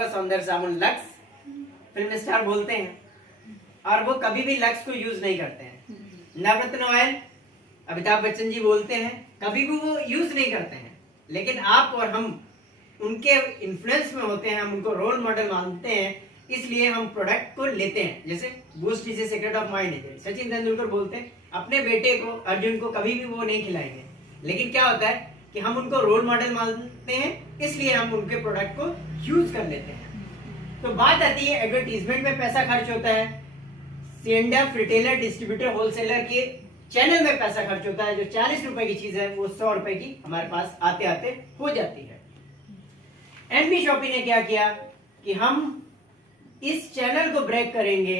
होगा सौंदर्य साबुन लक्स, फिल्म स्टार बोलते हैं, और वो कभी भी लक्स को यूज नहीं करते हैं। नवरत्न ऑयल अमिताभ बच्चन जी बोलते हैं, कभी भी वो यूज नहीं करते हैं, लेकिन आप और हम उनके इन्फ्लुएंस में होते हैं, हम उनको रोल मॉडल मानते हैं, इसलिए हम प्रोडक्ट को लेते हैं। जैसे boost is a secret of my nature, Sachin Tendulkar बोलते हैं अपने बेटे को अर्जुन को कभी भी वो नहीं खिलाएंगे, लेकिन क्या होता है कि हम उनको रोल मॉडल मानते हैं, इसलिए हम उनके प्रोडक्ट को यूज कर लेते हैं। तो बात आती है एडवर्टीजमेंट में पैसा खर्च होता है, सीएनडीएफ रिटेलर डिस्ट्रीब्यूटर होलसेलर के चैनल में पैसा खर्च होता है, जो 40 रुपए की चीज है वो 100 रुपए की हमारे पास आते आते हो जाती है। एनबी शॉपी ने क्या किया कि हम इस चैनल को ब्रेक करेंगे।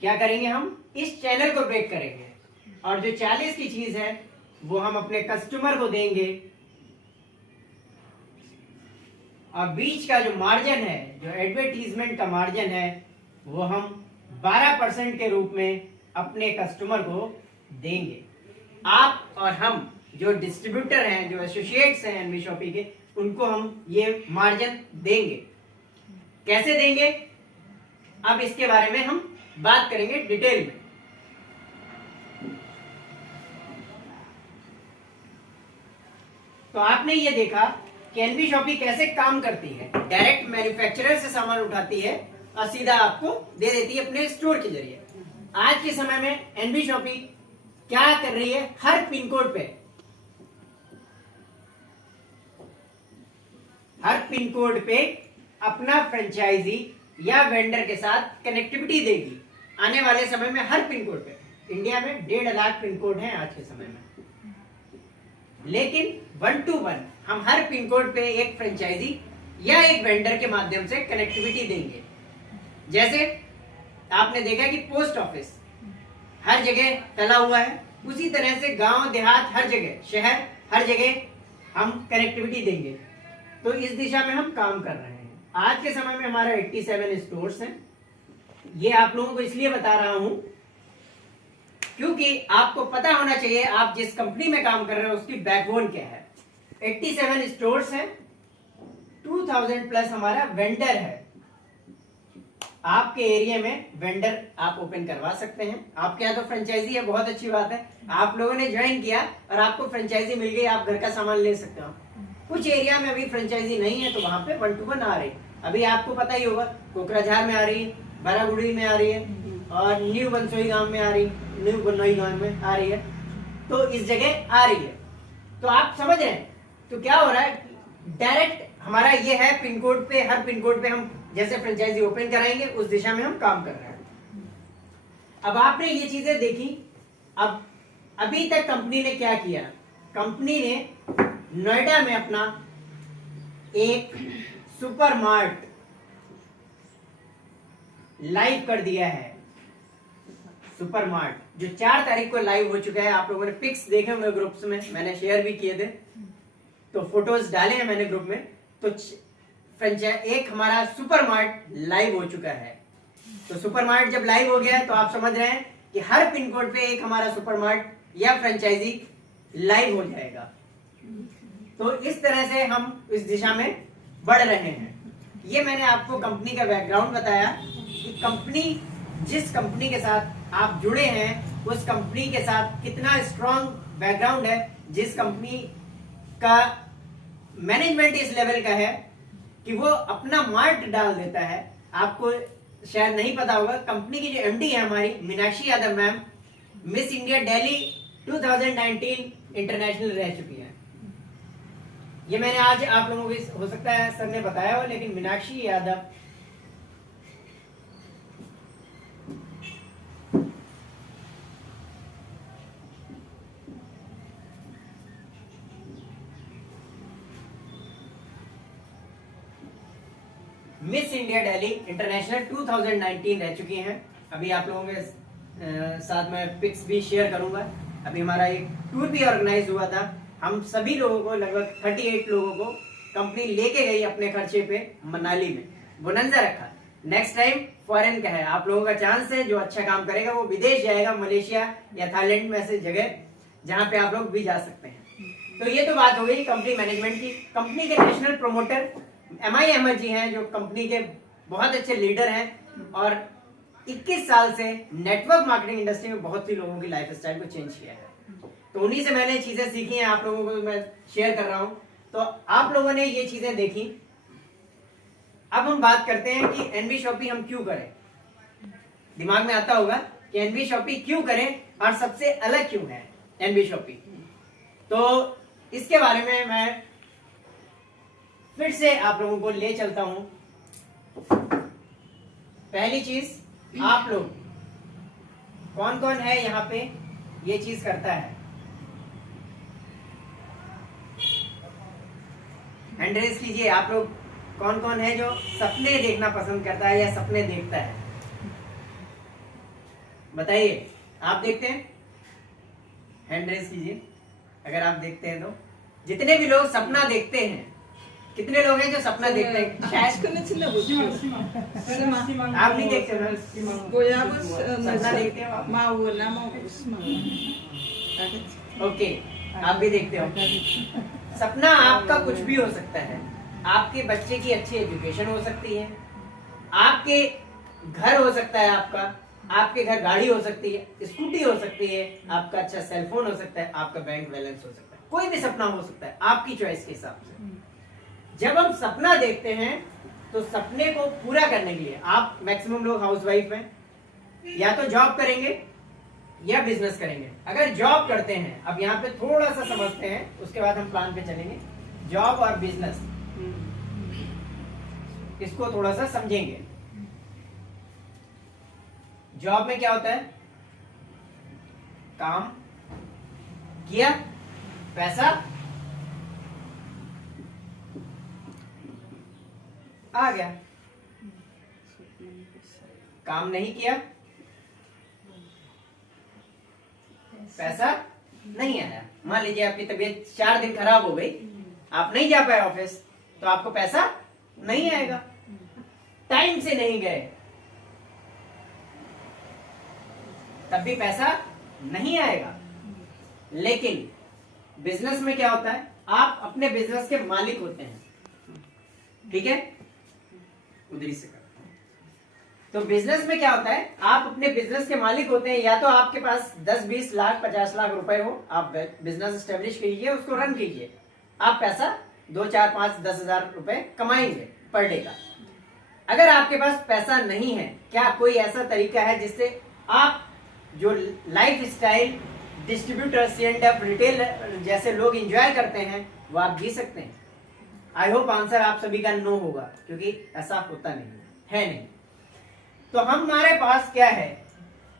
क्या करेंगे? हम इस चैनल को ब्रेक करेंगे और जो 40 की चीज है वो हम अपने कस्टमर को देंगे, और बीच का जो मार्जिन है, जो एडवर्टीजमेंट का मार्जिन है, वो हम 12% के रूप में अपने कस्टमर को देंगे। आप और हम जो डिस्ट्रीब्यूटर हैं, जो एसोसिएट्स हैं एनबी शॉपी के, उनको हम ये मार्जिन देंगे। कैसे देंगे, अब इसके बारे में हम बात करेंगे डिटेल में। तो आपने ये देखा कि एनबी शॉपी कैसे काम करती है। डायरेक्ट मैन्युफैक्चरर से सामान उठाती है और सीधा आपको दे देती है अपने स्टोर के जरिए। आज के समय में एनबी शॉपी क्या कर रही है, हर पिन कोड पे अपना फ्रेंचाइजी या वेंडर के साथ कनेक्टिविटी देगी। आने वाले समय में हर पिन कोड पे, इंडिया में 1.5 लाख पिन कोड हैं आज के समय में, लेकिन 1 to 1 हम हर पिन कोड पे एक फ्रेंचाइजी या एक वेंडर के माध्यम से कनेक्टिविटी देंगे। जैसे आपने देखा कि पोस्ट ऑफिस हर जगह फैला हुआ है, उसी तरह से गांव देहात हर जगह, शहर हर जगह हम कनेक्टिविटी देंगे। तो इस दिशा में हम काम कर रहे हैं। आज के समय में हमारा 87 स्टोर्स हैं। ये आप लोगों को इसलिए बता रहा हूं क्योंकि आपको पता होना चाहिए आप जिस कंपनी में काम कर रहे हैं उसकी बैकबोन क्या है। 87 स्टोर्स हैं, 2000 प्लस हमारा वेंडर है। आपके एरिया में वेंडर आप ओपन करवा सकते हैं। आपके यहाँ तो फ्रेंचाइजी है, बहुत अच्छी बात है। आप लोगों ने ज्वाइन किया और आपको फ्रेंचाइजी मिल गई, आप घर का सामान ले सकते हो। कुछ एरिया में अभी फ्रेंचाइजी नहीं है तो वहां पे 1 to 1 आ रही। अभी आपको पता ही होगा कोकराझार में आ रही है, बारागुड़ी में आ रही है, और न्यू बंसोई गांव में आ रही, न्यू बनोई गांव में आ रही है, तो इस जगह आ रही है। तो आप समझ रहे हैं तो क्या हो रहा है, डायरेक्ट हमारा ये है पिन कोड पे, हर पिन कोड पे हम जैसे फ्रेंचाइजी ओपन कराएंगे उस दिशा में हम काम कर रहे हैं। अब आपने ये चीजें देखी। अब अभी तक कंपनी ने क्या किया, कंपनी ने नोएडा में अपना एक सुपर मार्ट लाइव कर दिया है। सुपर मार्ट जो 4 तारीख को लाइव हो चुका है। आप लोगों ने पिक्स देखे होंगे ग्रुप्स में, मैंने शेयर भी किए थे, तो फोटोज डाले हैं मैंने ग्रुप में। तो एक हमारा सुपर मार्ट लाइव हो चुका है। तो सुपर मार्ट जब लाइव हो गया है तो आप समझ रहे हैं कि हर पिन कोड पे एक हमारा सुपर मार्ट या फ्रेंचाइजी लाइव हो जाएगा। तो इस तरह से हम इस दिशा में बढ़ रहे हैं। ये मैंने आपको कंपनी का बैकग्राउंड बताया कि कंपनी, जिस कंपनी के साथ आप जुड़े हैं उस कंपनी के साथ कितना स्ट्रॉन्ग बैकग्राउंड है। जिस कंपनी का मैनेजमेंट इस लेवल का है कि वो अपना मार्ट डाल देता है। आपको शायद नहीं पता होगा, कंपनी की जो एमडी है हमारी Meenakshi Yadav ma'am, miss India Delhi 2019 international रह चुकी है। ये मैंने आज आप लोगों को हो सकता है सर ने बताया हो, लेकिन Meenakshi Yadav miss India Delhi international 2019 रह चुकी हैं। अभी आप लोगों के साथ में पिक्स भी शेयर करूंगा। अभी हमारा एक टूर भी ऑर्गेनाइज हुआ था। हम सभी लोगों को, लगभग 38 लोगों को कंपनी लेके गई अपने खर्चे पे मनाली में, बोनंजा रखा। नेक्स्ट टाइम फॉरेन का है, आप लोगों का चांस है। जो अच्छा काम करेगा वो विदेश जाएगा, मलेशिया या थाईलैंड में ऐसे जगह जहां पे आप लोग भी जा सकते हैं। तो ये तो बात हो गई कंपनी मैनेजमेंट की। कंपनी के नेशनल प्रोमोटर MI अहमद जी हैं जो कंपनी के बहुत अच्छे लीडर हैं और 21 साल से नेटवर्क मार्केटिंग इंडस्ट्री में बहुत सी लोगों की लाइफ स्टाइल को चेंज किया है। तो उन्हीं से मैंने चीजें सीखी हैं, आप लोगों को मैं शेयर कर रहा हूं। तो आप लोगों ने ये चीजें देखी। अब हम बात करते हैं कि एनबी शॉपी हम क्यों करें। दिमाग में आता होगा कि एनबी शॉपी क्यों करें और सबसे अलग क्यों है एनबी शॉपी। तो इसके बारे में मैं फिर से आप लोगों को ले चलता हूं। पहली चीज, आप लोग कौन कौन है यहाँ पे ये चीज करता है, हैंड रेज कीजिए। आप लोग कौन कौन है जो सपने देखना पसंद करता है या सपने देखता है, बताइए। आप देखते हैं, हैंड रेज कीजिए अगर आप देखते हैं। तो जितने भी लोग सपना देखते हैं, कितने लोग हैं जो सपना देखते हैं? शायद आप नहीं देखते हो, सपना देखते हो आप? ओके, आप भी देखते हो। सपना आपका कुछ भी हो सकता है। आपके बच्चे की अच्छी एजुकेशन हो सकती है, आपके घर हो सकता है, आपके घर गाड़ी हो सकती है, स्कूटी हो सकती है, आपका अच्छा सेलफोन हो सकता है, आपका बैंक बैलेंस हो सकता है, कोई भी सपना हो सकता है आपकी चॉइस के हिसाब से। जब हम सपना देखते हैं तो सपने को पूरा करने के लिए, आप मैक्सिमम लोग हाउसवाइफ हैं, या तो जॉब करेंगे या बिजनेस करेंगे। अगर जॉब करते हैं, अब यहाँ पे थोड़ा सा समझते हैं, उसके बाद हम प्लान पे चलेंगे। जॉब और बिजनेस, इसको थोड़ा सा समझेंगे। जॉब में क्या होता है? काम किया, पैसा आ गया। काम नहीं किया, पैसा नहीं आया। मान लीजिए आपकी तबीयत 4 दिन खराब हो गई, आप नहीं जा पाए ऑफिस, तो आपको पैसा नहीं आएगा। टाइम से नहीं गए तब भी पैसा नहीं आएगा। लेकिन बिजनेस में क्या होता है? आप अपने बिजनेस के मालिक होते हैं, ठीक है? उधरी से कर। तो बिजनेस में क्या होता है? आप अपने बिजनेस के मालिक होते हैं। या तो आपके पास 10, 20 लाख, 50 लाख रुपए हो, आप बिजनेस एस्टेब्लिश कीजिए, उसको रन कीजिए, आप पैसा 2, 4, 5, 10 हजार रुपए कमाएंगे पर डे का। अगर आपके पास पैसा नहीं है, क्या कोई ऐसा तरीका है जिससे आप जो life style distributor, C&F, retail जैसे लोग एंजॉय करते हैं, वो आप जी सकते हैं? आई होप आंसर आप सभी का नो होगा, क्योंकि ऐसा होता नहीं है नहीं। तो हमारे पास क्या है?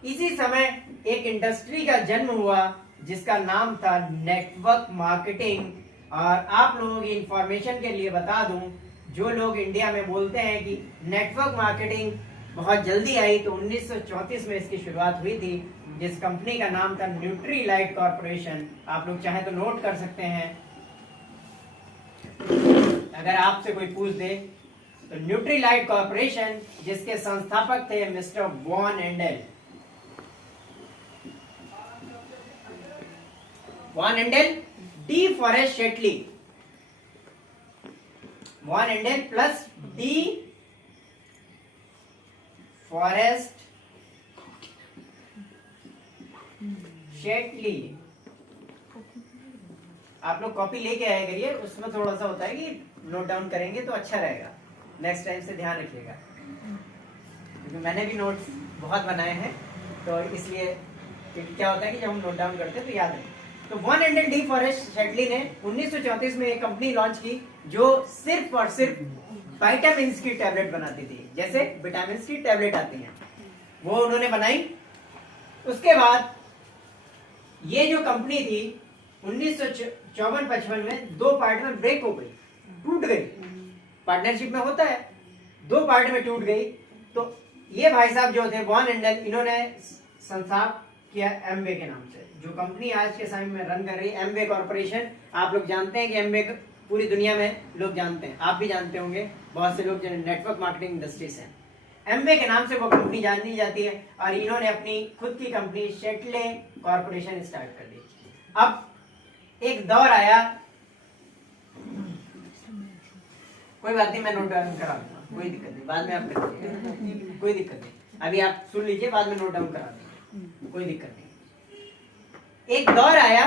इसी समय एक इंडस्ट्री का जन्म हुआ जिसका नाम था नेटवर्क मार्केटिंग। और आप लोगों की इंफॉर्मेशन के लिए बता दूं, जो लोग इंडिया में बोलते हैं कि नेटवर्क मार्केटिंग बहुत जल्दी आई, तो 1934 में इसकी शुरुआत हुई थी, जिस कंपनी का नाम था न्यूट्रीलाइट कॉर्पोरेशन। आप लोग चाहे तो नोट कर सकते हैं, अगर आपसे कोई पूछ दे तो न्यूट्रीलाइट कॉर्पोरेशन, जिसके संस्थापक थे mister von एंडेल। Von एंडेल, D forest शेटली, von एंडेल plus D forest शेटली। आप लोग कॉपी लेके आया करिए, उसमें थोड़ा सा होता है कि नोट डाउन करेंगे तो अच्छा रहेगा। नेक्स्ट टाइम से ध्यान रखिएगा, क्योंकि मैंने भी नोट्स बहुत बनाए हैं, तो इसलिए क्या होता है कि जब हम नोट डाउन करते हैं तो याद है। तो 100 डी फॉरेस्ट शेटली ने 1934 में एक कंपनी लॉन्च की जो सिर्फ और सिर्फ विटामिन की टैबलेट बनाती थी, जैसे विटामिन की टैबलेट आती हैं, वो उन्होंने बनाई। उसके बाद ये जो कंपनी थी 1954-55 में 2 पार्ट में ब्रेक हो गई, टूट गई। पार्टनरशिप में होता है, 2 पार्ट में टूट गई। तो ये भाई साहब जो थे वॉन एंडेल, इन्होंने संस्थापन किया एमवे के नाम से, जो कंपनी आज के समय में रन कर रही है एमवे कॉर्पोरेशन। आप लोग जानते हैं कि एमवे पूरी दुनिया में लोग जानते हैं, आप भी जानते होंगे, बहुत से लोग जो नेटवर्क मार्केटिंग इंडस्ट्री से हैं, एमवे के नाम से वो कंपनी जानी जाती है। और इन्होंने अपनी खुद की कंपनी शेटले कॉर्पोरेशन स्टार्ट कर दी। अब एक दौर आया कोई बात नहीं, मैं नोट डाउन करा दूंगा, कोई दिक्कत नहीं, बाद में आप कर लीजिए, कोई दिक्कत नहीं, अभी आप सुन लीजिए, बाद में नोट डाउन करा देंगे, कोई दिक्कत नहीं। एक दौर आया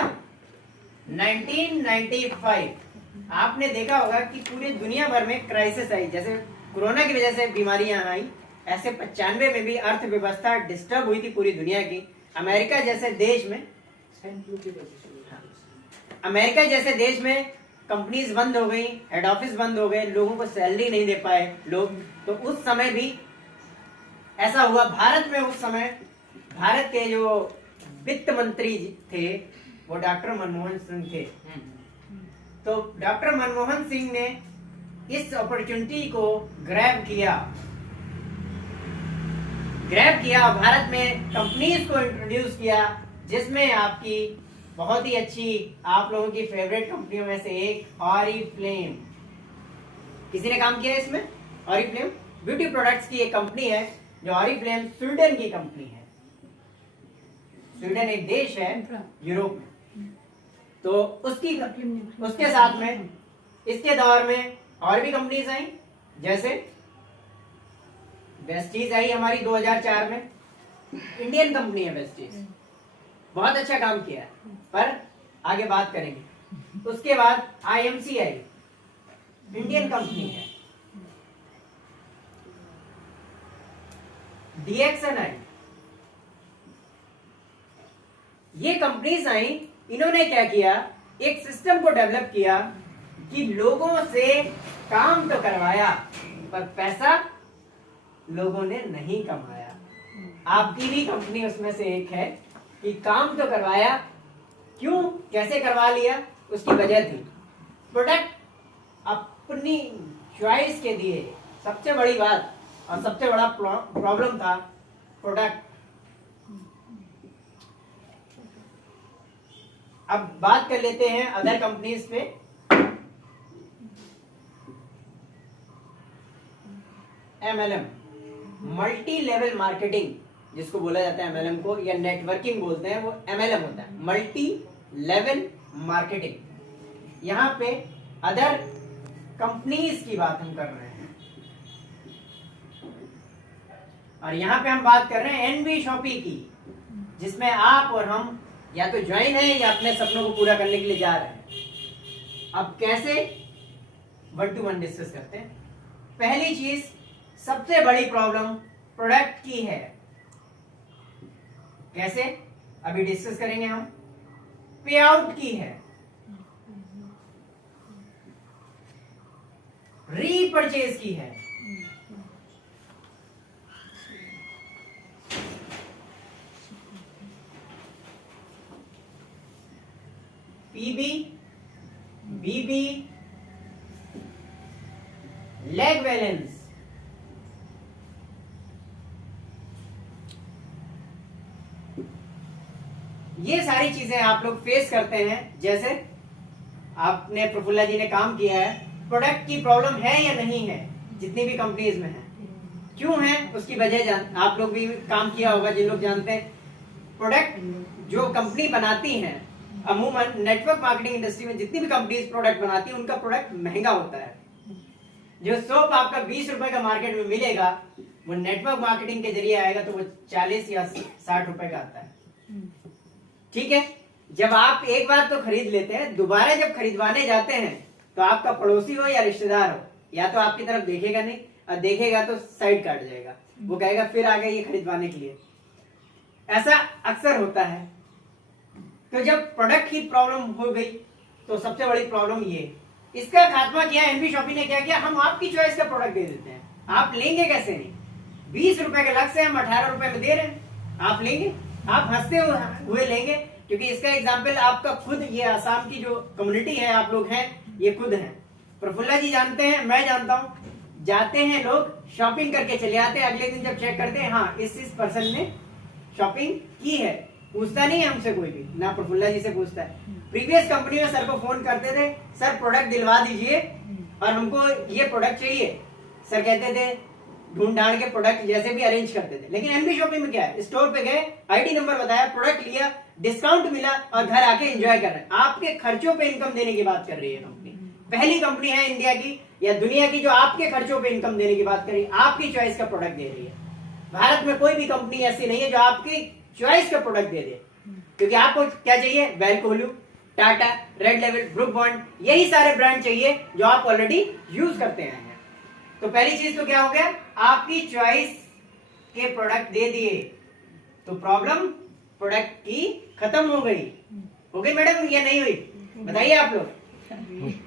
1995, आपने देखा होगा कि पूरे दुनिया भर में क्राइसिस आई, जैसे कोरोना की वजह से बीमारियां आई, ऐसे 95 में भी अर्थव्यवस्था डिस्टर्ब हुई थी पूरी दुनिया की। अमेरिका जैसे देश में, अमेरिका जैसे देश में कंपनीज बंद हो गई, हेड ऑफिस बंद हो गए, लोगों को सैलरी नहीं दे पाए लोग, तो उस समय भी ऐसा हुआ। भारत में उस समय भारत के जो वित्त मंत्री थे वो डॉक्टर मनमोहन सिंह थे। तो डॉक्टर मनमोहन सिंह ने इस अपॉर्चुनिटी को ग्रैब किया, भारत में कंपनीज को इंट्रोड्यूस किया, जिसमें आपकी बहुत ही अच्छी, आप लोगों की फेवरेट कंपनियों में से एक ऑरिफ्लेम। किसी ने काम किया इसमें? ऑरिफ्लेम ब्यूटी प्रोडक्ट्स की एक कंपनी है, जो ऑरिफ्लेम स्वीडन की कंपनी है। स्वीडन एक देश है यूरोप में, तो उसके साथ में इसके दौर में और भी कंपनीज आई, जैसे वेस्टीज आई हमारी 2004 में, इंडियन कंपनी है वेस्टीज, बहुत अच्छा काम किया है, पर आगे बात करेंगे। उसके बाद आईएमसी आई, इंडियन कंपनी है। डीएक्सन आई, ये कंपनीज आई, इन्होंने क्या किया, एक सिस्टम को डेवलप किया कि लोगों से काम तो करवाया पर पैसा लोगों ने नहीं कमाया। आपकी भी कंपनी उसमें से एक है कि काम तो करवाया, क्यों, कैसे करवा लिया, उसकी वजह थी प्रोडक्ट अपनी चॉइस के दिए। सबसे बड़ी बात और सबसे बड़ा प्रॉब्लम था प्रोडक्ट। अब बात कर लेते हैं अदर कंपनीज पे। एमएलएम, मल्टी लेवल मार्केटिंग जिसको बोला जाता है, एमएलएम को, या नेटवर्किंग बोलते हैं, वो एमएलएम होता है, मल्टी लेवल मार्केटिंग। यहां पे अदर कंपनीज की बात हम कर रहे हैं, और यहां पे हम बात कर रहे हैं एनवी शॉपी की, जिसमें आप और हम या तो ज्वाइन है या अपने सपनों को पूरा करने के लिए जा रहे हैं। अब कैसे, 1 to 1 डिस्कस करते हैं। पहली चीज, सबसे बड़ी प्रॉब्लम प्रोडक्ट की है। कैसे, अभी डिस्कस करेंगे हम। पे आउट की है, रीपरचेज की है, पीबी, बीबी, लेग बैलेंस, ये सारी चीजें आप लोग फेस करते हैं। जैसे आपने, प्रफुल्ला जी ने काम किया है, प्रोडक्ट की प्रॉब्लम है या नहीं है, जितनी भी कंपनीज में है, क्यों है, उसकी वजह आप लोग भी काम किया होगा, जिन लोग जानते हैं। प्रोडक्ट जो कंपनी बनाती है, अमूमन नेटवर्क मार्केटिंग इंडस्ट्री में जितनी भी कंपनीज प्रोडक्ट बनाती है, उनका प्रोडक्ट महंगा होता है। जो सोप आपका 20 रुपए का मार्केट में मिलेगा, वो नेटवर्क मार्केटिंग के जरिए आएगा तो वो 40 या 60 रुपए का आता है। ठीक है, जब आप एक बार तो खरीद लेते हैं, दोबारा जब खरीदवाने जाते हैं तो आपका पड़ोसी हो या रिश्तेदार हो, या तो आपकी तरफ देखेगा नहीं, और देखेगा तो साइड काट जाएगा, वो कहेगा फिर आ गए ये खरीदवाने के लिए। ऐसा अक्सर होता है। तो जब प्रोडक्ट की प्रॉब्लम हो गई तो सबसे बड़ी प्रॉब्लम ये, इसका खात्मा किया एनवी शॉपी ने। क्या किया, हम आपकी चॉइस का प्रोडक्ट दे देते हैं, आप लेंगे कैसे नहीं। 20 रुपए के लग से हम 18 रुपए में दे रहे हैं, आप लेंगे, आप हंसते हुए लेंगे, क्योंकि इसका एग्जाम्पल आपका खुद, ये आसाम की जो कम्युनिटी है, आप लोग हैं, ये खुद हैं। प्रफुल्ला जी जानते हैं, मैं जानता हूं, जाते हैं लोग, शॉपिंग करके चले आते हैं, अगले दिन जब चेक करते हैं, हाँ इस पर्सन ने शॉपिंग की है, पूछता नहीं है हमसे कोई भी, ना प्रफुल्ला जी से पूछता है। प्रीवियस कंपनी में सर को फोन करते थे, सर प्रोडक्ट दिलवा दीजिए और हमको ये प्रोडक्ट चाहिए, सर कहते थे, ढूंढ ढांड के प्रोडक्ट जैसे भी अरेंज करते थे। लेकिन एनवी शॉपिंग में क्या है, स्टोर पे गए, आईडी नंबर बताया, प्रोडक्ट लिया, डिस्काउंट मिला और घर आके एंजॉय कर रहे हैं। आपके खर्चों पे इनकम देने की बात कर रही है कंपनी, पहली कंपनी है इंडिया की या दुनिया की जो आपके खर्चों पे इनकम देने की बात करी, आपकी चॉइस का प्रोडक्ट दे रही है। भारत में कोई भी कंपनी ऐसी नहीं है जो आपकी चॉइस का प्रोडक्ट दे दे, क्योंकि आपको क्या चाहिए, वेलकोल्यू, टाटा, रेड लेवल, ब्रुक बॉन्ड, यही सारे ब्रांड चाहिए जो आप ऑलरेडी यूज करते हैं। तो पहली चीज तो क्या हो गया, आपकी चॉइस के प्रोडक्ट दे दिए तो प्रॉब्लम प्रोडक्ट की खत्म हो गई मैडम या नहीं हुई, बताइए आप लोग,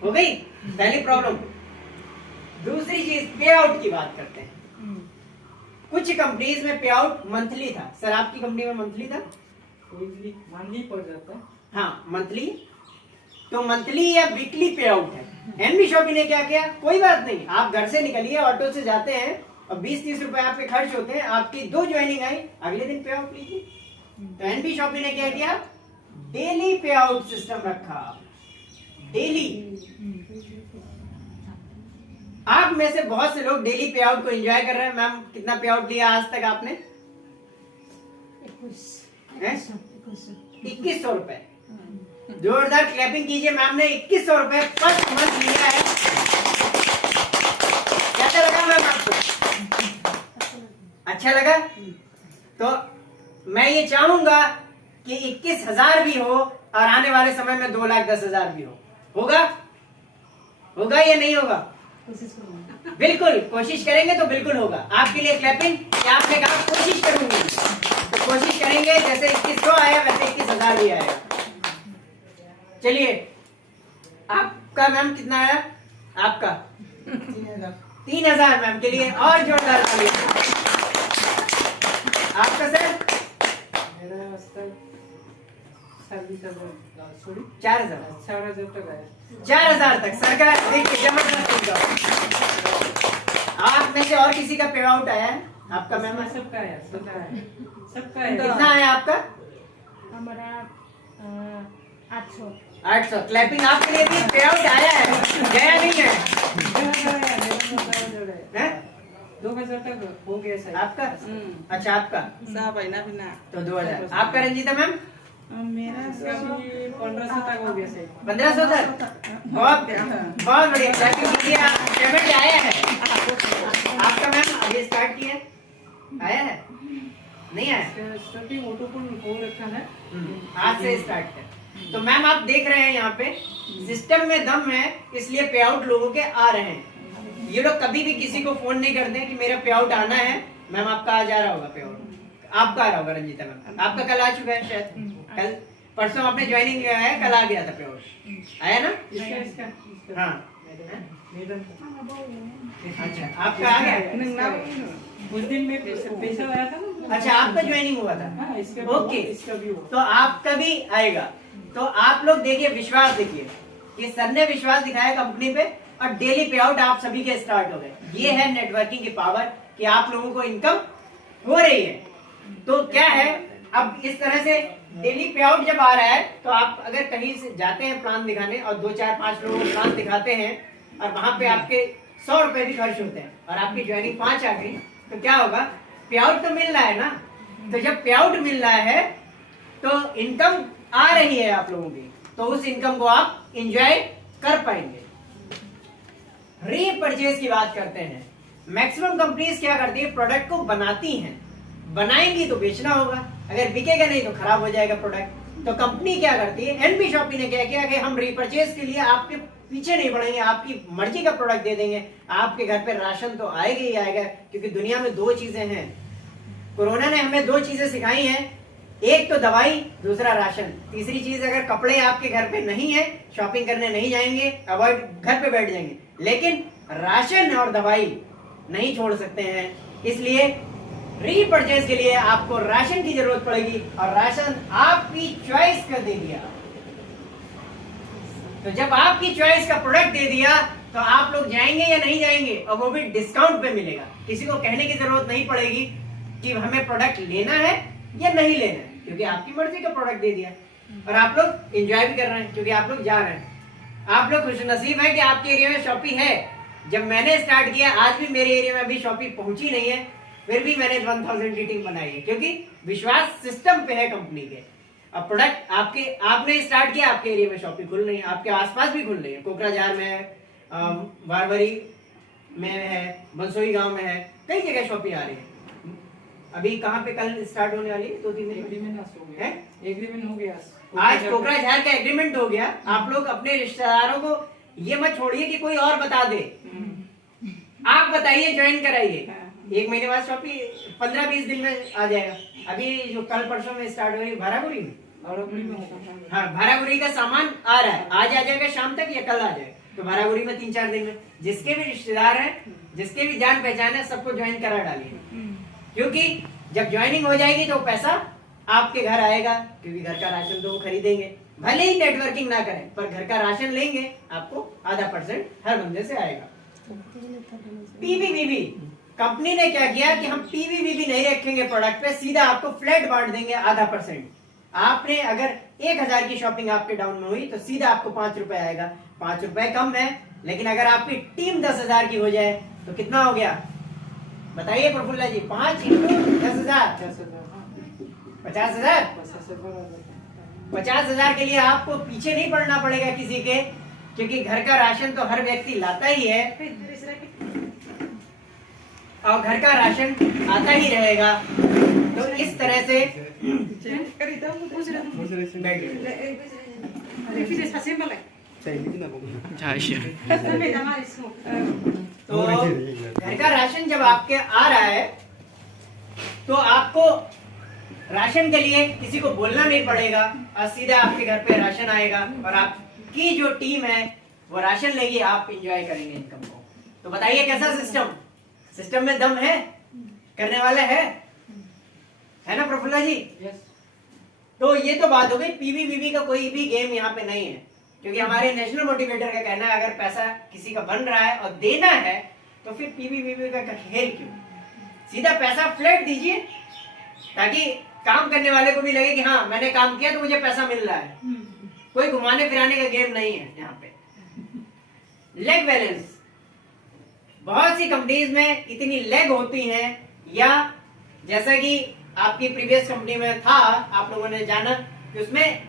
हो गई पहली प्रॉब्लम। दूसरी चीज पे आउट की बात करते हैं। कुछ कंपनीज में पे आउट मंथली था, सर आपकी कंपनी में मंथली था, मंथली पड़ जाता है, हाँ मंथली, तो मंथली या वीकली पे आउट है। एनबी शॉपी ने क्या किया, कोई बात नहीं, आप घर से निकलिए, ऑटो से जाते हैं और 20-30 रुपए आपके खर्च होते हैं, आपकी 2 ज्वाइनिंग आई, अगले दिन पे आउट लीजिए। तो एनबी शॉपी ने क्या किया, डेली पे आउट सिस्टम रखा, डेली। आप में से बहुत से लोग डेली पे आउट को एंजॉय कर रहे हैं। मैम कितना पे आउट लिया आज तक आपने, 2100 रुपए, जोरदार क्लैपिंग कीजिए। मैम ने 2100 रुपए फर्स्ट मंथ लिया है। कैसा लगा मैम आपको, अच्छा लगा? तो मैं ये चाहूंगा कि 21,000 भी हो और आने वाले समय में 2,10,000 भी होगा होगा या नहीं होगा? बिल्कुल कोशिश करेंगे तो बिल्कुल होगा। आपके लिए क्लैपिंग, कि आपने कहा कोशिश करूंगी, तो कोशिश करेंगे, जैसे 2100 आया वैसे 21,000 भी आएगा। चलिए आपका मैम कितना आया, आपका 3,000 मैम के लिए और जोरदार ताली। आपका सर 4,000 तक सरकार, देखिए जबरदस्त। आप में से और किसी का पे आउट आया है? आपका मैम सबका है, सबका कितना आया आपका? हमारा 800। 800। क्लैपिंग आपके लिए भी, पे आउट आया है, गया नहीं है? 2,000 तक हो गया सर आपका? अच्छा आपका तो 2,000। आपका रंजीता मैम? मेरा 1500 तक हो गया सर। 1500 तक, बहुत बहुत बढ़िया, क्लैपिंग कीजिए। पेमेंट आया है आपका मैम? अभी स्टार्ट किया, आया है नहीं आया? स्टार्टिंग ऑटो पर हो रखा है, आज से स्टार्ट है। तो मैम आप देख रहे हैं यहाँ पे सिस्टम में दम है, इसलिए पे आउट लोगों के आ रहे हैं। ये लोग कभी भी किसी को फोन नहीं करते कि मेरा पे आउट आना है। मैम आपका आज आ रहा होगा पे आउट, आपका आ रहा होगा रंजीता मैम, आपका कल आ चुका है शायद, कल परसों आपने ज्वाइनिंग लिया है, कल आ गया था पे आउट, आया ना? हाँ अच्छा आपका आ गया, उस दिन में पैसा आया था ना। अच्छा आपका ज्वाइनिंग हुआ था, ओके, इसका भी हुआ। तो आपका भी आएगा। तो आप लोग देखिए, विश्वास देखिए, ये सर ने विश्वास दिखाया कंपनी पे और डेली पे आउट आप सभी के स्टार्ट हो गए। ये है नेटवर्किंग की पावर, कि आप लोगों को इनकम हो रही है। तो क्या है, अब इस तरह से डेली पे आउट जब आ रहा है, तो आप अगर कहीं से जाते हैं प्लान दिखाने और 2-4-5 लोगों को प्लान दिखाते हैं और वहां पे आपके 100 रुपए भी खर्च होते हैं और आपकी ज्वाइनिंग 5 आ गई, तो क्या होगा, पे आउट तो मिल रहा है ना। तो जब पे आउट मिल रहा है तो इनकम आ रही है आप लोगों की, तो उस इनकम को आप एंजॉय कर पाएंगे। रीपरचेज की बात करते हैं। मैक्सिमम कंपनीज क्या करती है, प्रोडक्ट को बनाती हैं, बनाएंगी तो बेचना होगा, अगर बिकेगा नहीं तो खराब हो जाएगा प्रोडक्ट। तो कंपनी क्या करती है, एनबी शॉपी ने क्या किया कि हम रीपरचेज के लिए आपके पीछे नहीं पड़ेंगे, आपकी मर्जी का प्रोडक्ट दे देंगे। आपके घर पे राशन तो आएगा ही आएगा, क्योंकि दुनिया में 2 चीजें हैं। कोरोना ने हमें 2 चीजें सिखाई हैं, एक तो दवाई, दूसरा राशन। तीसरी चीज, अगर कपड़े आपके घर पे नहीं है, शॉपिंग करने नहीं जाएंगे, अवॉइड, घर पे बैठ जाएंगे, लेकिन राशन और दवाई नहीं छोड़ सकते हैं। इसलिए रीपरचेज के लिए आपको राशन की जरूरत पड़ेगी और राशन आपकी चॉइस का दे दिया। तो जब आपकी चॉइस का प्रोडक्ट दे दिया तो आप लोग जाएंगे या नहीं जाएंगे, और वो भी डिस्काउंट पे मिलेगा। किसी को कहने की जरूरत नहीं पड़ेगी कि हमें प्रोडक्ट लेना है या नहीं लेना है, क्योंकि आपकी मर्जी का प्रोडक्ट दे दिया और आप लोग एंजॉय भी कर रहे हैं, क्योंकि आप लोग जा रहे हैं। आप लोग खुशनसीब हैं कि आपके एरिया में शॉपी है। जब मैंने स्टार्ट किया, आज भी मेरे एरिया में अभी शॉपी पहुंची नहीं है, फिर भी मैंने 1000 रेटिंग बनाई है, क्योंकि विश्वास सिस्टम पे है कंपनी के। अब प्रोडक्ट आपने स्टार्ट किया, आपके एरिया में शॉपी खुल रही है, आपके आसपास भी खुल रही है, कोकराझार में है, वारवरी में है, बंसोई गांव में है, कई जगह शॉपिंग आ रही है। अभी कहाँ पे कल स्टार्ट होने वाली है? 2-3 दिन एग्रीमेंट हो गया है? एग्रीमेंट हो गया आज कोकराझार का एग्रीमेंट हो गया। आप लोग अपने रिश्तेदारों को ये मत छोड़िए कि कोई और बता दे, आप बताइए, ज्वाइन कराइए। 1 महीने बाद शॉपिंग 15-20 दिन में आ जाएगा। अभी जो कल परसों में स्टार्ट हो रही है भारागुड़ी में, और अपनी में होता है। हाँ भारागुड़ी का सामान आ रहा है, आज आ जाएगा शाम तक या कल आ जाएगा। तो भारागुड़ी में 3-4 दिन में जिसके भी रिश्तेदार हैं, जिसके भी जान पहचान है, सबको ज्वाइन करा डालिए, क्योंकि जब ज्वाइनिंग हो जाएगी तो पैसा आपके घर आएगा, क्योंकि घर का राशन तो वो खरीदेंगे। भले ही नेटवर्किंग ना करें, पर घर का राशन लेंगे, आपको ½ % हर बंदे से आएगा। पीवीवीवी कंपनी ने क्या किया कि हम पीवीवीवी नहीं रखेंगे प्रोडक्ट पे, सीधा आपको फ्लैट बांट देंगे ½ %। आपने अगर 1000 की शॉपिंग आपके डाउन में हुई तो सीधा आपको 5 रुपए आएगा। 5 रुपए कम है, लेकिन अगर आपकी टीम 10,000 की हो जाए तो कितना हो गया बताइए प्रफुल्ला जी? 5 × 10,000 50,000। 50,000 के लिए आपको पीछे नहीं पड़ना पड़ेगा किसी के, क्योंकि घर का राशन तो हर व्यक्ति लाता ही है और घर का राशन आता ही रहेगा। तो इस तरह से तो घर का राशन जब आपके आ रहा है तो आपको राशन के लिए किसी को बोलना नहीं पड़ेगा और सीधा आपके घर पे राशन आएगा और आपकी जो टीम है वो राशन लेगी, आप एंजॉय करेंगे इनकम को। तो बताइए कैसा सिस्टम में दम है, करने वाला है ना प्रफुल्ला जी? तो ये तो बात हो गई। पीवीवीवी का कोई भी गेम यहाँ पे नहीं है, क्योंकि हमारे नेशनल मोटिवेटर का कहना है अगर पैसा किसी का बन रहा है और देना है तो फिर पीवीवीवी का खेल क्यों? सीधा पैसा फ्लैट दीजिए, ताकि काम करने वाले को भी लगे कि हाँ मैंने काम किया तो मुझे पैसा मिल रहा है। कोई घुमाने फिराने का गेम नहीं है यहाँ पे। लेग बैलेंस, बहुत सी कंपनीज में इतनी लेग होती हैं, या जैसा कि आपकी प्रीवियस कंपनी में था, आप लोगों ने जाना कि उसमें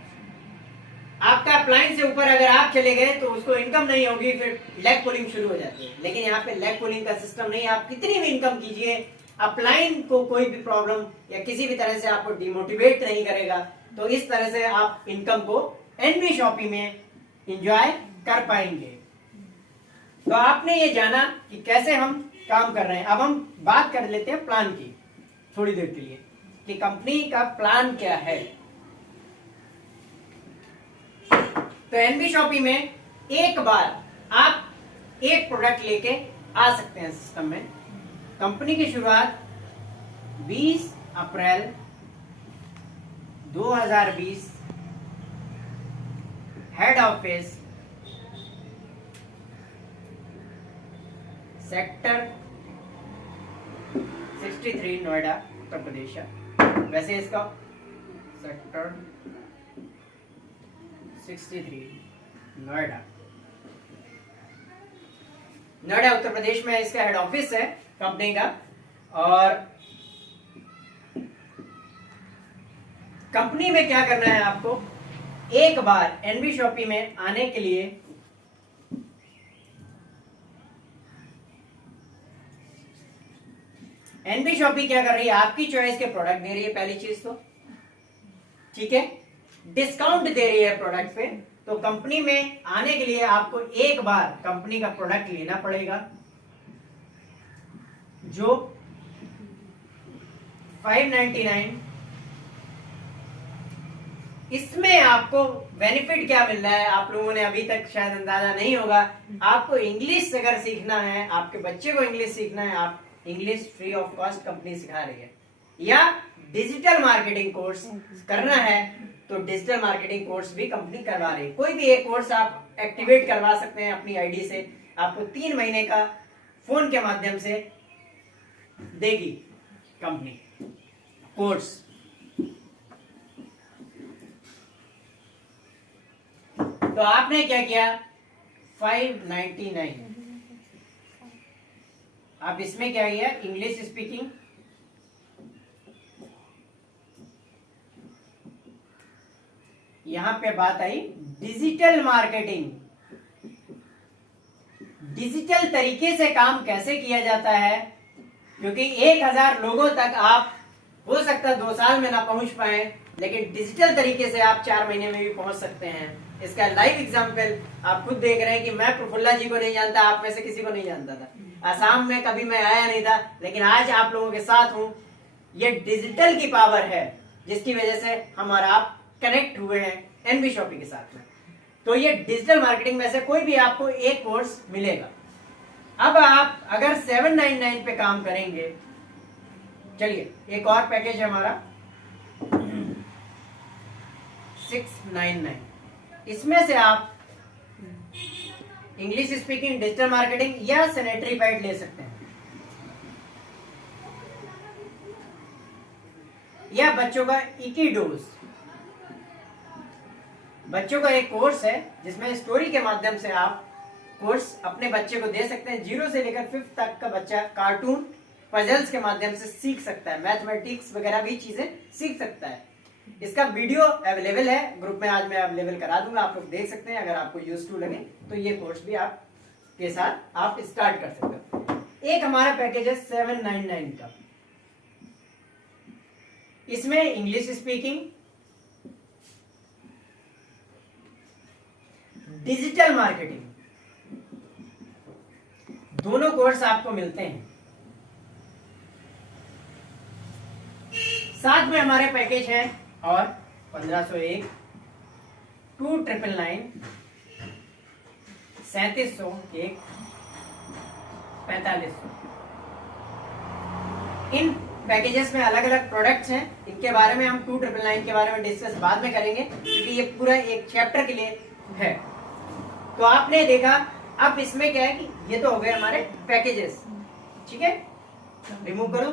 आपका अप्लायंस से ऊपर अगर आप चले गए तो उसको इनकम नहीं होगी, फिर लेग पुलिंग शुरू हो जाती है। लेकिन यहाँ पे लेग पुलिंग का सिस्टम नहीं है। आप कितनी भी इनकम कीजिए, अपलाइन को कोई भी प्रॉब्लम या किसी भी तरह से आपको डिमोटिवेट नहीं करेगा। तो इस तरह से आप इनकम को एनबी शॉपी में एंजॉय कर पाएंगे। तो आपने ये जाना कि कैसे हम काम कर रहे हैं। अब हम बात कर लेते हैं प्लान की थोड़ी देर के लिए, कि कंपनी का प्लान क्या है। तो एनबी शॉपी में एक बार आप एक प्रोडक्ट लेके आ सकते हैं सिस्टम में। कंपनी की शुरुआत 20 अप्रैल 2020 head office sector 63 Noida Uttar Pradesh है। वैसे इसका सेक्टर 63 नोएडा उत्तर प्रदेश में इसका हेड ऑफिस है कंपनी का। और कंपनी में क्या करना है आपको, एक बार एनबी शॉपी में आने के लिए एनबी शॉपी क्या कर रही है, आपकी चॉइस के प्रोडक्ट दे रही है पहली चीज तो, ठीक है, डिस्काउंट दे रही है प्रोडक्ट पे। तो कंपनी में आने के लिए आपको एक बार कंपनी का प्रोडक्ट लेना पड़ेगा जो 599। इसमें आपको बेनिफिट क्या मिल रहा है, आप लोगों ने अभी तक शायद अंदाजा नहीं होगा। आपको इंग्लिश अगर सीखना है, आपके बच्चे को इंग्लिश सीखना है, आप English free of cost company सिखा रही है। या डिजिटल मार्केटिंग कोर्स करना है तो डिजिटल मार्केटिंग कोर्स भी कंपनी करवा रही है। कोई भी एक कोर्स आप एक्टिवेट करवा सकते हैं अपनी आईडी से, आपको 3 महीने का फोन के माध्यम से देगी कंपनी कोर्स। तो आपने क्या किया, 599 आप इसमें क्या किया, इंग्लिश स्पीकिंग, यहां पे बात आई डिजिटल मार्केटिंग। डिजिटल तरीके से काम कैसे किया जाता है, क्योंकि 1000 लोगों तक आप हो सकता है 2 साल में ना पहुंच पाए, लेकिन डिजिटल तरीके से आप 4 महीने में भी पहुंच सकते हैं। इसका लाइव एग्जांपल आप खुद देख रहे हैं कि मैं प्रफुल्ला जी को नहीं जानता, आप में से किसी को नहीं जानता था। आसाम में कभी मैं आया नहीं था, लेकिन आज आप लोगों के साथ हूं। ये डिजिटल की पावर है जिसकी वजह से हम और आप कनेक्ट हुए हैं एनबी शॉपी के साथ में। तो ये डिजिटल मार्केटिंग में से कोई भी आपको एक कोर्स मिलेगा। अब आप अगर 799 पे काम करेंगे, चलिए एक और पैकेज है हमारा 699, इसमें से आप इंग्लिश स्पीकिंग, डिजिटल मार्केटिंग या सैनिटरी पैड ले सकते हैं, या बच्चों का इकी डोज। बच्चों का एक कोर्स है जिसमें स्टोरी के माध्यम से आप कोर्स अपने बच्चे को दे सकते हैं। 0 से लेकर 5th तक का बच्चा कार्टून पजल्स के माध्यम से सीख सकता है, मैथमेटिक्स वगैरह भी चीजें सीख सकता है। इसका वीडियो अवेलेबल है ग्रुप में, आज मैं अवेलेबल करा दूंगा, आप लोग देख सकते हैं। अगर आपको यूजफुल लगे तो ये कोर्स भी आप के साथ आप स्टार्ट कर सकते हो। एक हमारा पैकेज है 799 का, इसमें इंग्लिश स्पीकिंग, डिजिटल मार्केटिंग दोनों कोर्स आपको मिलते हैं। साथ में हमारे पैकेज है और 1501, 2999, 3700, 4500। इन पैकेजेस में अलग अलग प्रोडक्ट्स हैं, इनके बारे में हम 2999 के बारे में डिस्कस बाद में करेंगे, क्योंकि ये पूरा एक चैप्टर के लिए है। तो आपने देखा, अब इसमें क्या है कि ये तो हो गए हमारे पैकेजेस, ठीक है। रिमूव करो,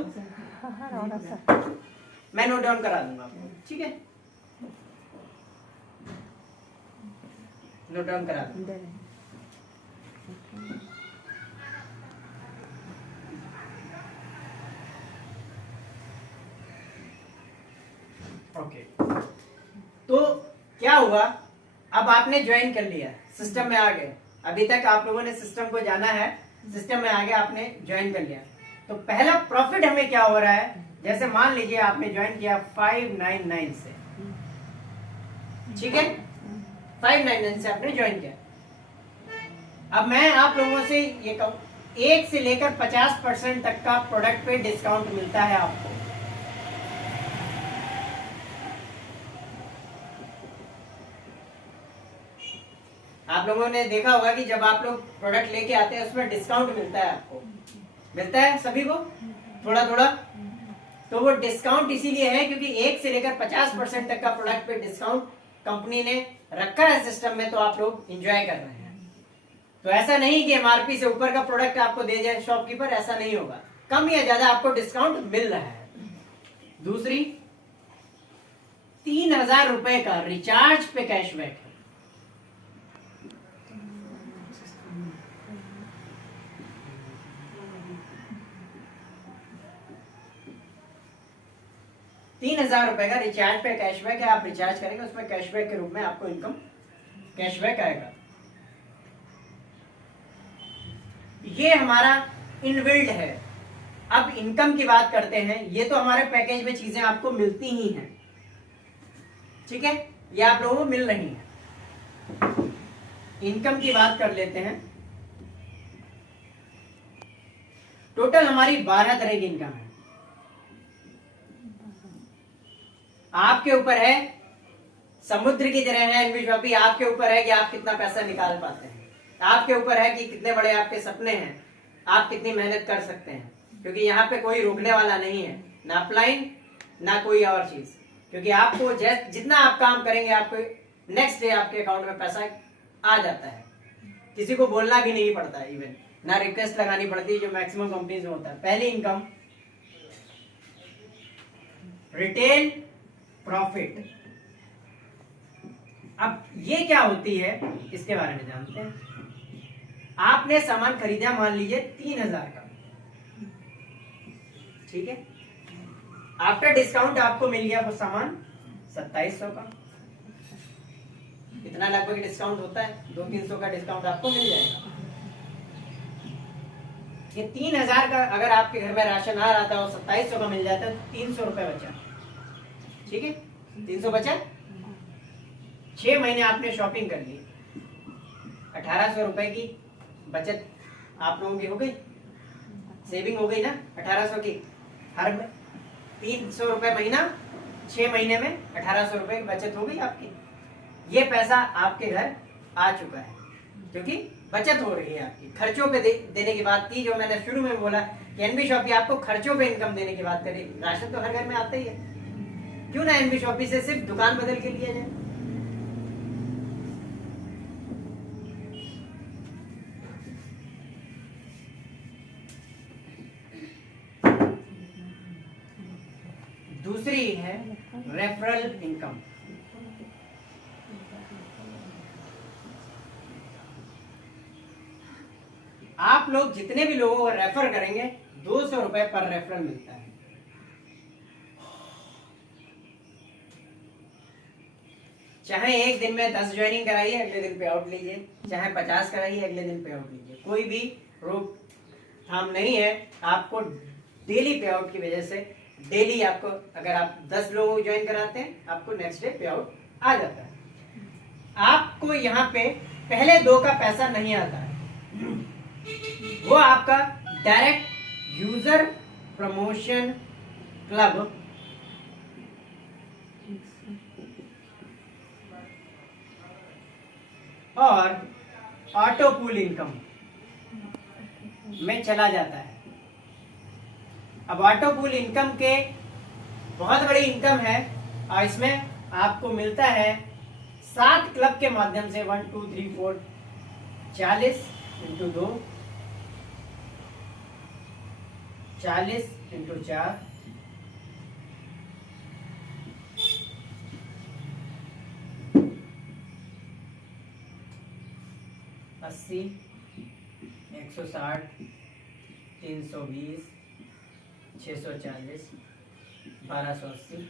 मैं नोट डाउन करा दूंगा आपको, ठीक है, नोट डाउन करा दूंगा। ओके, तो क्या हुआ, अब आपने ज्वाइन कर लिया, सिस्टम में आ गए। अभी तक आप लोगों ने सिस्टम को जाना है, सिस्टम में आगे आपने ज्वाइन कर लिया। तो पहला प्रॉफिट हमें क्या हो रहा है, जैसे मान लीजिए आपने ज्वाइन किया 599 से, ठीक है, 599 से आपने ज्वाइन किया। अब मैं आप लोगों से ये कहूं, 1 से लेकर 50% तक का प्रोडक्ट पे डिस्काउंट मिलता है आपको। आप लोगों ने देखा होगा कि जब आप लोग प्रोडक्ट लेके आते हैं उसमें डिस्काउंट मिलता है, आपको मिलता है सभी को थोड़ा थोड़ा। तो वो डिस्काउंट इसीलिए है क्योंकि 1 से लेकर 50% तक का प्रोडक्ट पे डिस्काउंट कंपनी ने रखा है सिस्टम में, तो आप लोग एंजॉय कर रहे हैं। तो ऐसा नहीं कि एमआरपी से ऊपर का प्रोडक्ट आपको दे जाए शॉपकीपर, ऐसा नहीं होगा, कम या ज्यादा आपको डिस्काउंट मिल रहा है। दूसरी, 3000 रुपए का रिचार्ज पे कैशबैक है। ₹3000 का रिचार्ज पे कैशबैक है। आप रिचार्ज करेंगे उसमें कैशबैक के रूप में आपको इनकम कैशबैक आएगा। ये हमारा इनबिल्ड है। अब इनकम की बात करते हैं। ये तो हमारे पैकेज में चीजें आपको मिलती ही हैं, ठीक है, ये आप लोगों को मिल रही हैं। इनकम की बात कर लेते हैं। टोटल हमारी 12 तरह की इनकम है। आपके ऊपर है, समुद्र की तरह है एनबी शॉपी, आपके ऊपर है कि आप कितना पैसा निकाल पाते हैं। आपके ऊपर है कि कितने बड़े आपके सपने हैं, आप कितनी मेहनत कर सकते हैं, क्योंकि यहाँ पे कोई रोकने वाला नहीं है, ना अपलाइन ना कोई और चीज। क्योंकि आपको जितना आप काम करेंगे आपको नेक्स्ट डे आपके अकाउंट में पैसा आ जाता है। किसी को बोलना भी नहीं पड़ता, इवन ना रिक्वेस्ट लगानी पड़ती, जो मैक्सिमम कंपनीज में होता है। पहली इनकम रिटेल प्रॉफिट। अब ये क्या होती है इसके बारे में जानते हैं। आपने सामान खरीदा, मान लीजिए 3000 का, ठीक है, आफ्टर डिस्काउंट आपको मिल गया वो सामान 2700 का। इतना लगभग डिस्काउंट होता है, 200-300 का डिस्काउंट आपको मिल जाएगा। ये 3000 का अगर आपके घर में राशन आ रहा था और 2700 का मिल जाता है तो 300 रुपए बचा। ठीक है, 300 बचा। 6 महीने आपने शॉपिंग कर ली, 1800 रुपए की बचत आप लोगों की हो गई, सेविंग हो गई ना 1800 की। हर 300 रुपए महीना, 6 महीने में 1800 रुपए की बचत हो गई आपकी। ये पैसा आपके घर आ चुका है क्योंकि बचत हो रही है आपकी। खर्चों पे देने की बात थी जो मैंने शुरू में बोला कि एनबी शॉपी आपको खर्चों पे इनकम देने की बात करी। राशन तो हर घर में आता ही है, क्यों ना एनबी शॉपी से सिर्फ दुकान बदल के लिया जाए। दूसरी है रेफरल इनकम। आप लोग जितने भी लोगों को रेफर करेंगे 200 रुपए पर रेफरल मिलता है। चाहे एक दिन में 10 ज्वाइनिंग कराइए, अगले दिन पे आउट लीजिए, चाहे 50 कराइए, अगले दिन पे आउट लीजिए, कोई भी रोकथाम नहीं है। आपको डेली पे आउट की वजह से डेली आपको, अगर आप 10 लोगों को ज्वाइन कराते हैं आपको नेक्स्ट डे पे आउट आ जाता है। आपको यहाँ पे पहले 2 का पैसा नहीं आता है, वो आपका डायरेक्ट यूजर प्रमोशन क्लब और ऑटो पूल इनकम में चला जाता है। अब ऑटो पूल इनकम के बहुत बड़ी इनकम है और इसमें आपको मिलता है 7 क्लब के माध्यम से 1 2 3 4 40 इंटू 2 40 इंटू 4 80 160 320 640 1280।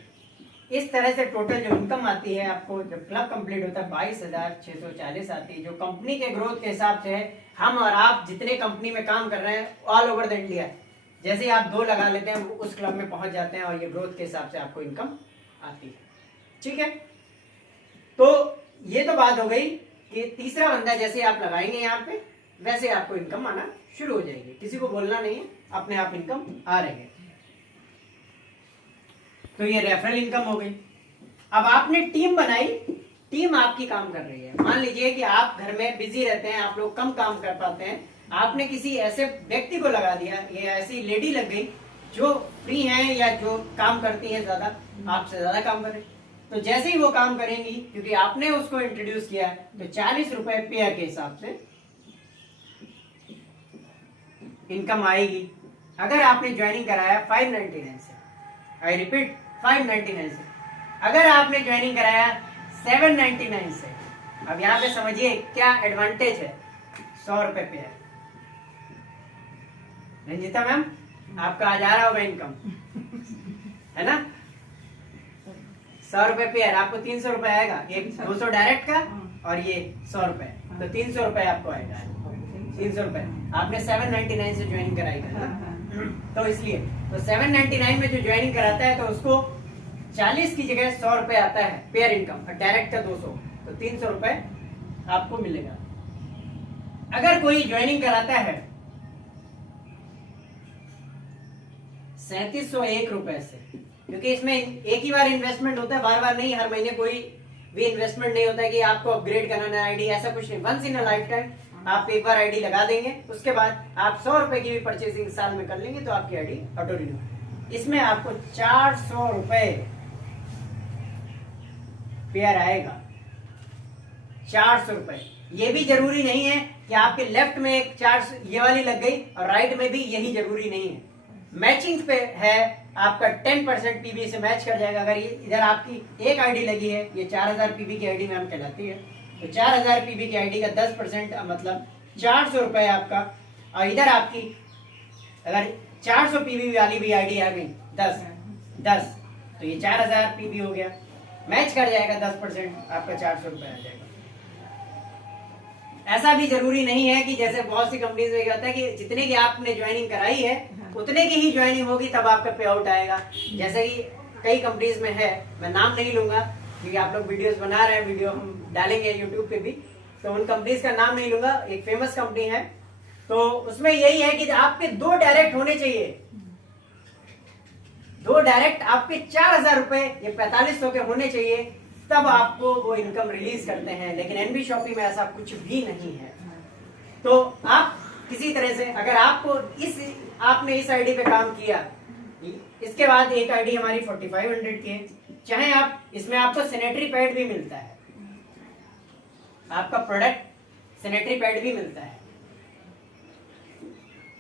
इस तरह से टोटल जो इनकम आती है आपको जब क्लब कंप्लीट होता है 22,640 आती है, जो कंपनी के ग्रोथ के हिसाब से है। हम और आप जितने कंपनी में काम कर रहे हैं ऑल ओवर द इंडिया, जैसे ही आप 2 लगा लेते हैं वो उस क्लब में पहुंच जाते हैं और ये ग्रोथ के हिसाब से आपको इनकम आती है। ठीक है, तो ये तो बात हो गई कि तीसरा बंदा जैसे आप लगाएंगे यहाँ पे वैसे आपको इनकम आना शुरू हो जाएगी, किसी को बोलना नहीं है, अपने आप इनकम आ रही है। तो ये रेफरल इनकम हो गई। अब आपने टीम बनाई, टीम आपकी काम कर रही है। मान लीजिए कि आप घर में बिजी रहते हैं, आप लोग कम काम कर पाते हैं, आपने किसी ऐसे व्यक्ति को लगा दिया, ये ऐसी लेडी लग गई जो फ्री हैं या जो काम करती हैं ज्यादा, आपसे ज्यादा काम करें, तो जैसे ही वो काम करेंगी क्योंकि आपने उसको इंट्रोड्यूस किया तो 40 रुपए पेयर के हिसाब से इनकम आएगी। अगर आपने ज्वाइनिंग कराया 599 से, आई रिपीट 599 से, अगर आपने ज्वाइनिंग कराया 799 से, अब यहाँ पे समझिए क्या एडवांटेज है। 100 रुपए पेयर। रंजिता मैम आपका आ जा रहा होगा इनकम, है ना? 100 रुपए पेयर, आपको 300 रुपए आएगा, ये 200 डायरेक्ट का और ये 100 रुपए, तो 300 रुपए आपको आएगा। 300 रुपए आपने 799 से ज्वाइनिंग कराई है, तो इसलिए तो 799 में जो ज्वाइनिंग कराता है तो उसको 40 की जगह 100 रुपए आता है पेयर इनकम, और डायरेक्ट का 200, तो 300 रुपए आपको मिलेगा। अगर कोई ज्वाइनिंग कराता है 3701 रुपए से, क्योंकि इसमें एक ही बार इन्वेस्टमेंट होता है, बार बार नहीं, हर महीने कोई भी इन्वेस्टमेंट नहीं होता है कि आपको अपग्रेड करना है आईडी, ऐसा कुछ नहीं। Once in a lifetime आप एक बार आईडी लगा देंगे, उसके बाद आप 100 रुपए की भी परचेसिंग साल में कर लेंगे तो आपकी आईडी ऑटो रिन्यू। इसमें आपको 400 रुपए पेयर आएगा, 400 रुपए। ये भी जरूरी नहीं है कि आपके लेफ्ट में एक 400 ये वाली लग गई और राइट में भी, यही जरूरी नहीं है। मैचिंग पे है, आपका 10% पीबी से मैच कर जाएगा। अगर ये इधर आपकी एक आईडी लगी है, ये 4000 पीबी की आईडी मैम कहलाती है, तो 4000 पीबी की आईडी का 10% मतलब 400 रुपए आपका। और इधर आपकी अगर 400 पीबी वाली भी आईडी आ गई 10 तो ये 4000 पीबी हो गया, मैच कर जाएगा 10%, आपका 400 रुपए आ जाएगा। ऐसा भी जरूरी नहीं है कि जैसे बहुत सी कंपनीज में क्या होता है कि जितने की आपने ज्वाइनिंग कराई है उतने की ही ज्वाइनिंग होगी तब आपका पे आउट आएगा। जैसे कि कई कंपनीज में है, मैं नाम नहीं लूंगा क्योंकि आप लोग वीडियोस बना रहे हैं, वीडियो हम डालेंगे यूट्यूब पे भी, तो उन कंपनीज का नाम नहीं लूंगा। एक फेमस कंपनी है, तो उसमें यही है कि आपके 2 डायरेक्ट होने चाहिए, 2 डायरेक्ट आपके 4,000 रुपए ये 4500 के होने चाहिए, तब आपको वो इनकम रिलीज करते हैं। लेकिन एनबी शॉपी में ऐसा कुछ भी नहीं है। तो आप किसी तरह से अगर आपको आपने इस आईडी पे काम किया, इसके बाद एक आईडी हमारी 4500 की है, चाहे आप इसमें आपको सैनिटरी पैड भी मिलता है, आपका प्रोडक्ट सैनिटरी पैड भी मिलता है।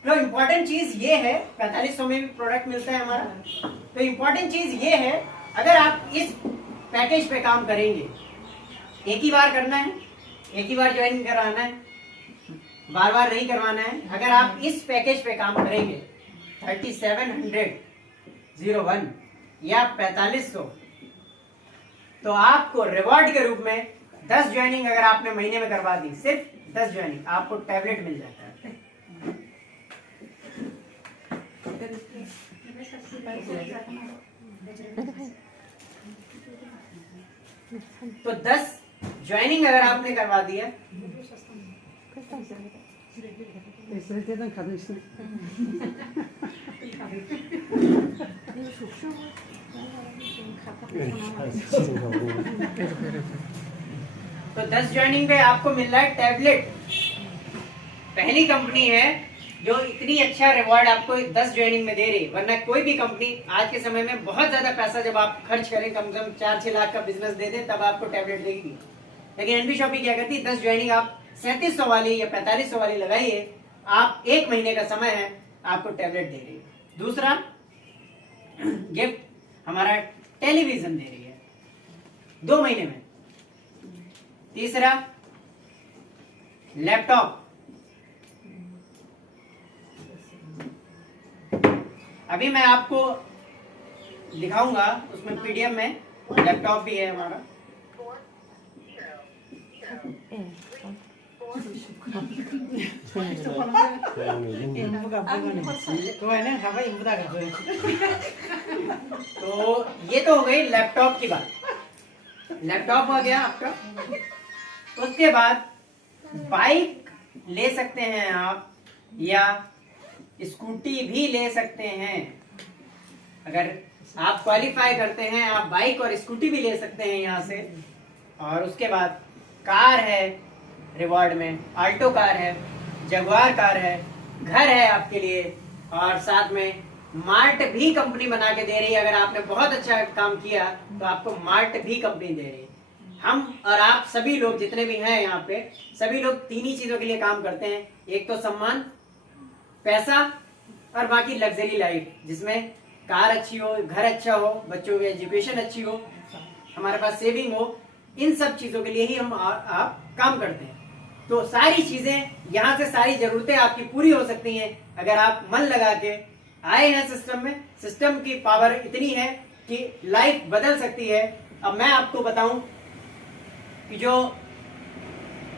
तो इम्पोर्टेंट चीज ये है, 4500 में भी प्रोडक्ट मिलता है हमारा। तो इम्पोर्टेंट चीज ये है, अगर आप इस पैकेज पे काम करेंगे, एक ही बार करना है, एक ही बार ज्वाइन कराना है, बार बार नहीं करवाना है। अगर आप इस पैकेज पे काम करेंगे 3701 या 4500, तो आपको रिवॉर्ड के रूप में 10 ज्वाइनिंग अगर आपने महीने में करवा दी, सिर्फ 10 ज्वाइनिंग, आपको टैबलेट मिल जाता है। तो 10 ज्वाइनिंग अगर आपने करवा दी है, तो 10 ज्वाइनिंग पे आपको मिल रहा है टैबलेट। पहली कंपनी है जो इतनी अच्छा रिवॉर्ड आपको 10 ज्वाइनिंग में दे रही है, वरना कोई भी कंपनी आज के समय में बहुत ज्यादा पैसा जब आप खर्च करें, कम से कम 4-6 लाख का बिजनेस दे दें, तब आपको टैबलेट देगी। लेकिन एनबी शॉपी क्या करती है, 10 ज्वाइनिंग आप 3700 वाली या 4500 वाली लगाइए, आप 1 महीने का समय है, आपको टैबलेट दे रही है। दूसरा गिफ्ट हमारा टेलीविजन दे रही है 2 महीने में। तीसरा लैपटॉप, अभी मैं आपको दिखाऊंगा, उसमें पीडीएफ में लैपटॉप भी है हमारा। तो ये तो हो गई लैपटॉप की बात, लैपटॉप हो गया आपका। उसके बाद बाइक ले सकते हैं आप, या स्कूटी भी ले सकते हैं। अगर आप क्वालिफाई करते हैं, आप बाइक और स्कूटी भी ले सकते हैं यहाँ से। और उसके बाद कार है रिवॉर्ड में, आल्टो कार है, जगुआर कार है, घर है आपके लिए, और साथ में मार्ट भी कंपनी बना के दे रही है। अगर आपने बहुत अच्छा काम किया तो आपको मार्ट भी कंपनी दे रही है। हम और आप सभी लोग जितने भी हैं यहाँ पे, सभी लोग 3 ही चीजों के लिए काम करते हैं, एक तो सम्मान, पैसा, और बाकी लग्जरी लाइफ, जिसमें कार अच्छी हो, घर अच्छा हो, बच्चों की एजुकेशन अच्छी हो, हमारे पास सेविंग हो। इन सब चीजों के लिए ही हम आप काम करते हैं। तो सारी चीजें यहाँ से, सारी जरूरतें आपकी पूरी हो सकती हैं अगर आप मन लगा के आए हैं सिस्टम में। सिस्टम की पावर इतनी है कि लाइफ बदल सकती है। अब मैं आपको बताऊं कि जो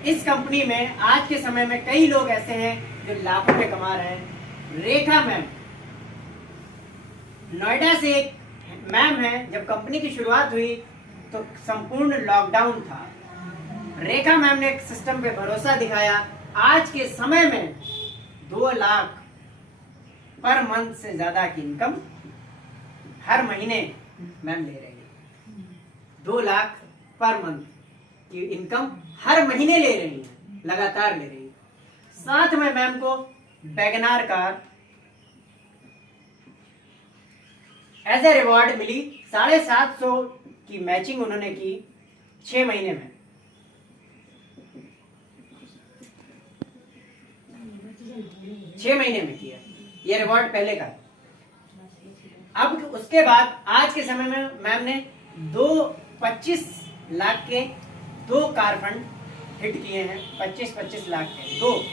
इस कंपनी में आज के समय में कई लोग ऐसे हैं जो लाखों में कमा रहे हैं। रेखा मैम, नोएडा से एक मैम है, जब कंपनी की शुरुआत हुई तो संपूर्ण लॉकडाउन था। रेखा मैम ने सिस्टम पे भरोसा दिखाया। आज के समय में 2 लाख पर मंथ से ज्यादा की इनकम हर महीने मैम ले रही है। 2 लाख पर मंथ की इनकम हर महीने ले रही है, लगातार ले रही है। साथ में मैम को WagonR car as a reward मिली। 750 की मैचिंग उन्होंने की 6 महीने में। छह महीने में किया ये रिवॉर्ड पहले का। अब उसके बाद आज के समय में मैम ने 25 लाख के 2 कार फंड हिट किए हैं। 25 लाख के दो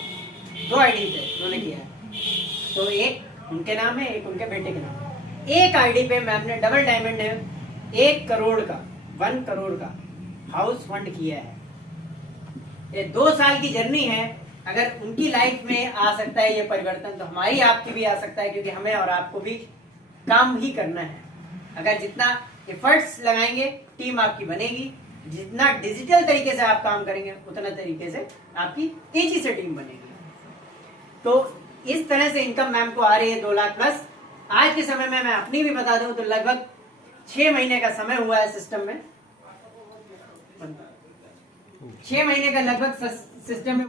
आईडी पे उन्होंने किया है। तो एक उनके नाम है, एक उनके बेटे के नाम है। एक आईडी पे मैम ने डबल डायमंड है 1 करोड़ का 1 करोड़ का हाउस फंड किया है। ये 2 साल की जर्नी है, अगर उनकी लाइफ में आ सकता है ये परिवर्तन, तो हमारी आपकी भी आ सकता है, क्योंकि हमें और आपको भी काम ही करना है। अगर जितना एफर्ट्स लगाएंगे टीम आपकी बनेगी, जितना डिजिटल तरीके से आप काम करेंगे उतना तरीके से आपकी तेजी से टीम बनेगी। तो इस तरह से इनकम मैम को आ रही है 2 लाख प्लस। आज के समय में मैं अपनी भी बता दूं तो लगभग 6 महीने का समय हुआ है सिस्टम में, 6 महीने का लगभग सिस्टम में